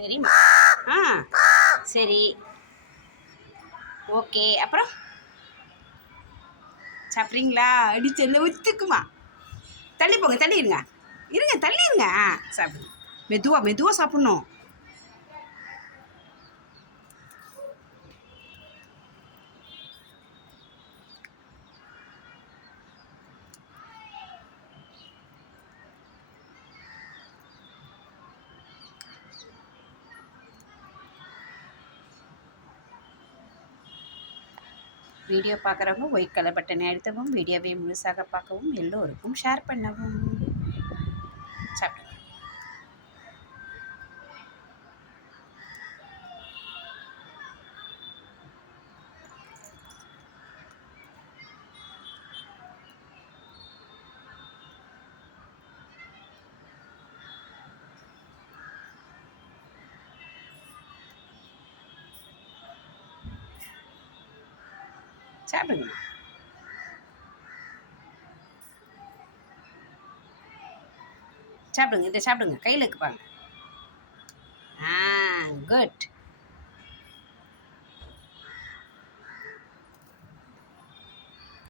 சரிம்மா. ஆ சரி. ஓகே அப்புறம்? சாப்பிட்றீங்களா? அடி செல்ல ஒத்துக்குமா? தள்ளி போங்க தள்ளி இருங்க. இருங்க தள்ளி இருங்க. ஆ சாப்பிடுங்க மெதுவாக மெதுவாக சாப்பிட்ணும். வீடியோ பார்க்குறவங்க ஒயிட் கலர் பட்டனை அழுத்தவும் வீடியோவை முழுசாக பார்க்கவும் எல்லோருக்கும் ஷேர் பண்ணவும். சாப்பிடுங்க சாப்பிடுங்க இதை சாப்பிடுங்க கையில் இருக்குப்பாங்க ஆ குட்